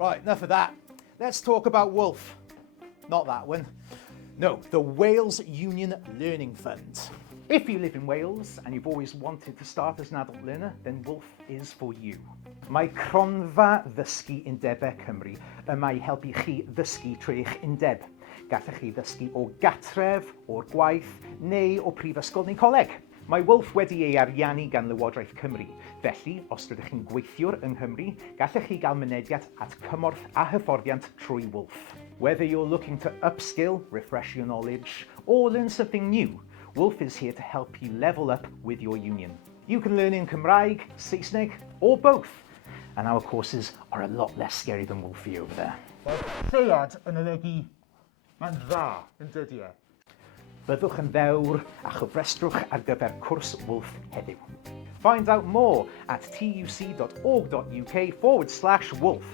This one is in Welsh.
Right, enough of that. Let's talk about WULF. Not that one. No, the Wales Union Learning Fund. If you live in Wales and you've always wanted to start as an adult learner, then WULF is for you. Mae cronfa ddysgu undebau Cymru y mae helpu chi ddysgu trwy'ch undeb. Gallech chi ddysgu o gatref, o'r gwaith, neu o prifysgol neu coleg. Mae WULF wedi ei ariannu gan Lywodraeth Cymru. Felly, os rydych chi'n gweithiwr yng Nghymru, gallech chi gael mynediad at cymorth a hyfforddiant trwy WULF. Whether you're looking to upskill, refresh your knowledge, or learn something new, WULF is here to help you level up with your union. You can learn in Cymraeg, Saesneg, or both. And our courses are a lot less scary than WULFy over there. Lleuad yn olygu mae'n dda yn dydi e? Byddwch yn ddewr a chyfrestrwch ar gyfer cwrs WULF heddiw. Find out more at tuc.org.uk/WULF.